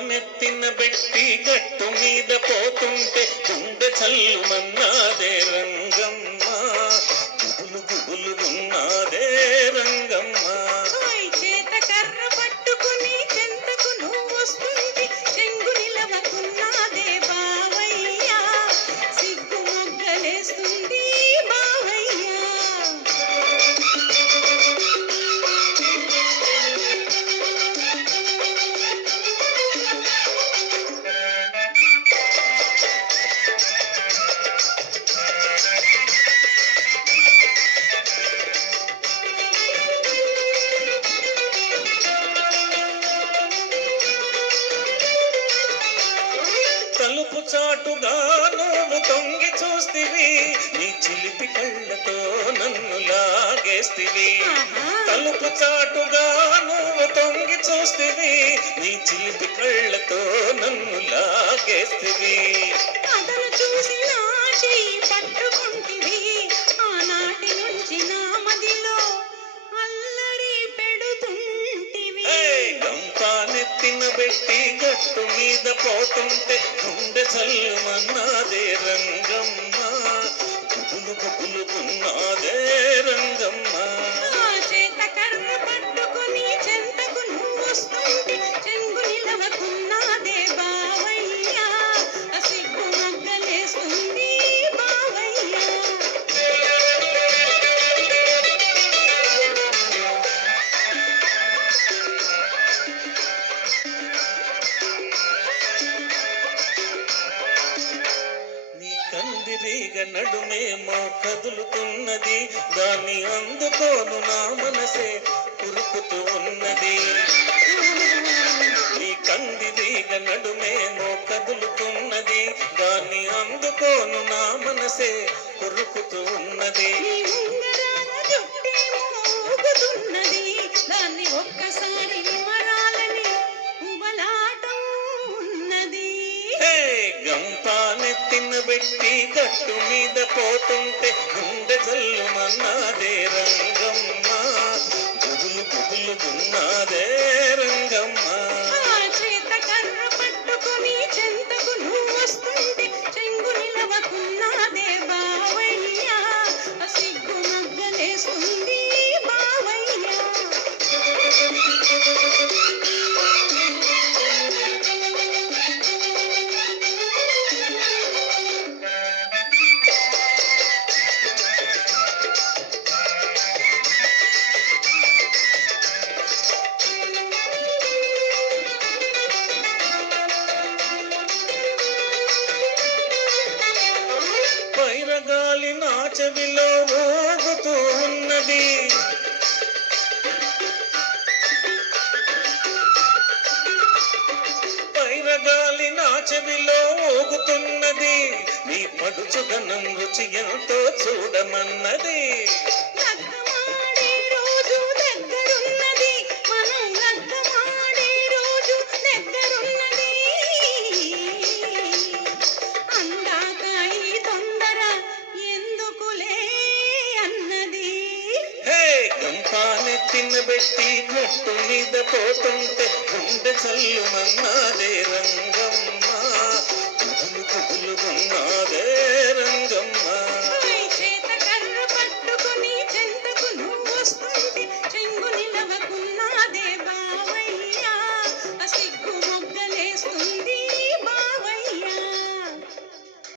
నెత్తిన పెట్టి గట్టు మీద పోతుంటే గుండె చల్లుమన్నాదే రంగమ్మ. గుబులు గుబులు ఉన్నాదే రంగమ్మ. సిగ్గు మొగ్గలేస్తుంది తలుపు చాటుగా నువ్వు తొంగి చూస్తివి. నీ చిలిపి కళ్ళతో నన్ను లాగేస్తివి. తలుపు చాటుగా నువ్వు తొంగి చూస్తివి. నీ చిలిపి కళ్ళతో నన్ను లాగేస్తివి. చూసి నెత్తిన పెట్టి గట్టు మీద పోతుంటే గుండె చల్లుమన్నాదే రంగమ్మ. గుబులు గుబులుగున్నాదే రంగమ్మ నడుమేమో కదులుతున్నది. దాన్ని అందుకోను నా మనసే కురుకుతూ ఉన్నది. నీ కందిరీగ నడుమేమో కదులుతున్నది. దాన్ని అందుకోను నా మనసే కురుకుతూ ఉన్నది. హే గంపా నెత్తిన పెట్టి గట్టు మీద పోతుంటే గుండె జల్లుమన్నాదే రంగం. గాలి నా చెవిలో ఊగుతూ ఉన్నది. పైరగాలి నా చెవిలో ఊగుతున్నది. నీ పడుచుదనం రుచి ఎంతో చూడమన్నది. నెత్తిన పెట్టి గట్టు మీద పోతుంటే గుండె చల్లుమన్నాదే రంగమ్మ. గుబులు గుబులుగున్నాదే ఉన్నాదే